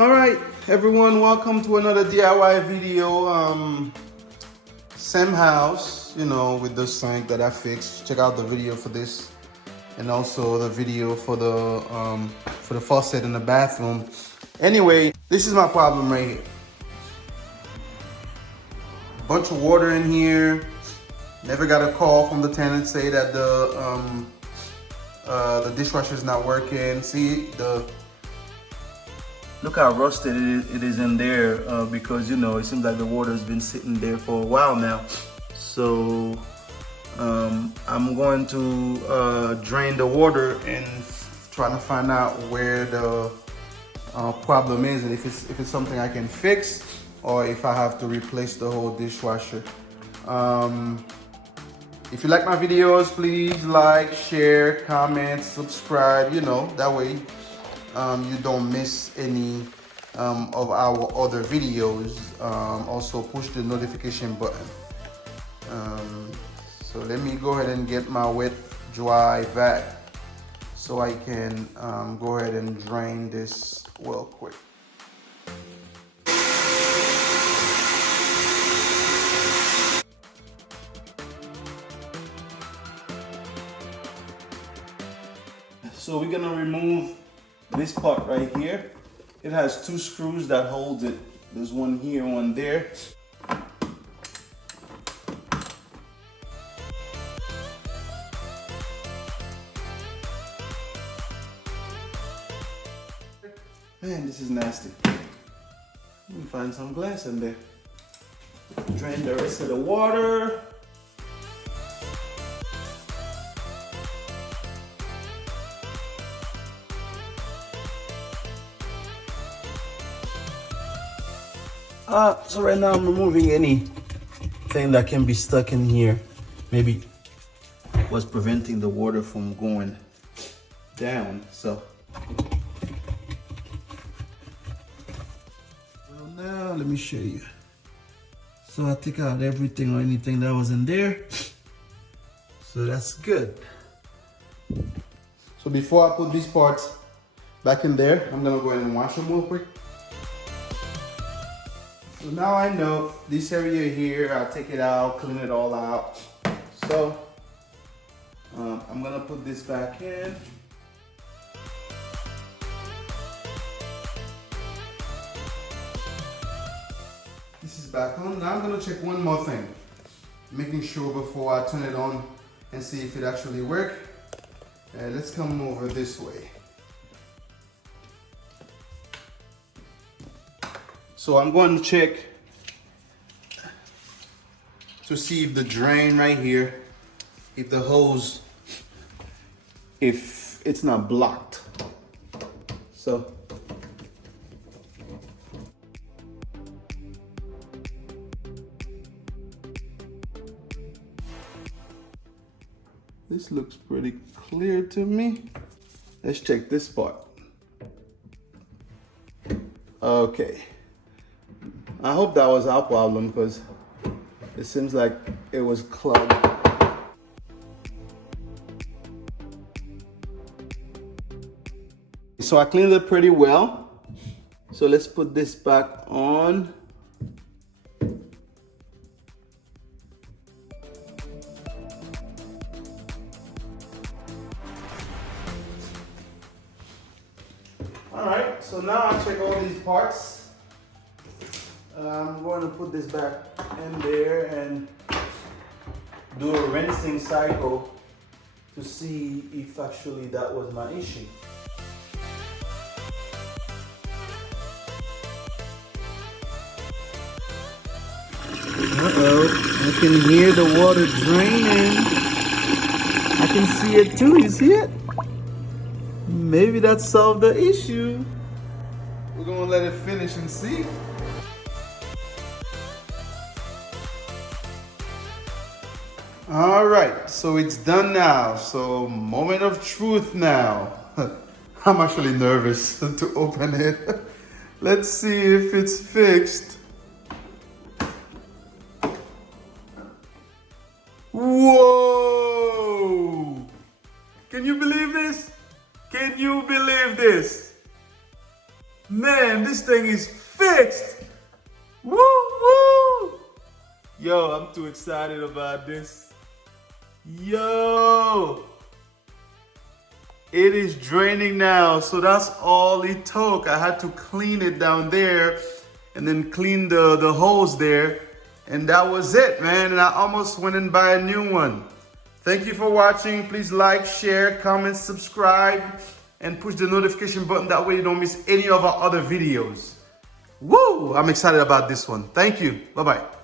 All right, everyone, welcome to another DIY video. Same house, with the sink that I fixed. Check out the video for this, and also the video for the faucet in the bathroom. Anyway, this is my problem right here. Bunch of water in here. Never got a call from the tenant say that the dishwasher is not working. See look how rusted it is in there because it seems like the water has been sitting there for a while now. So I'm going to drain the water and trying to find out where the problem is, and if it's something I can fix or if I have to replace the whole dishwasher. If you like my videos, please like, share, comment, subscribe, that way you don't miss any of our other videos. Also push the notification button. So let me go ahead and get my wet dry vac so I can go ahead and drain this real quick. So we're gonna remove this part right here. It has two screws that hold it. There's one here, one there. Man, this is nasty. Let me find some glass in there. Drain the rest of the water. So right now I'm removing anything that can be stuck in here. Maybe was preventing the water from going down. So now let me show you. So I took out everything or anything that was in there. So that's good. So before I put these parts back in there, I'm gonna go ahead and wash them real quick. So now I know this area here, I'll take it out, clean it all out. So I'm gonna put this back in. This is back on. Now I'm gonna check one more thing, making sure before I turn it on and see if it actually works. Let's come over this way. So I'm going to check to see if the drain right here, if the hose, if it's not blocked. So this looks pretty clear to me. Let's check this part. Okay. I hope that was our problem because it seems like it was clogged. So I cleaned it pretty well. So let's put this back on. All right, so now I check all these parts. I'm going to put this back in there and do a rinsing cycle to see if actually that was my issue. Uh-oh, I can hear the water draining. I can see it too, you see it? Maybe that solved the issue. We're gonna let it finish and see. All right, so it's done now. So moment of truth now. I'm actually nervous to open it. Let's see if it's fixed. Whoa! Can you believe this? Can you believe this? Man, this thing is fixed. Woo, woo. Yo, I'm too excited about this. Yo. It is draining now, so that's all it took. I had to clean it down there and then clean the hose there. And that was it, man. And I almost went and buy a new one. Thank you for watching. Please like, share, comment, subscribe, and push the notification button. That way you don't miss any of our other videos. Woo! I'm excited about this one. Thank you. Bye-bye.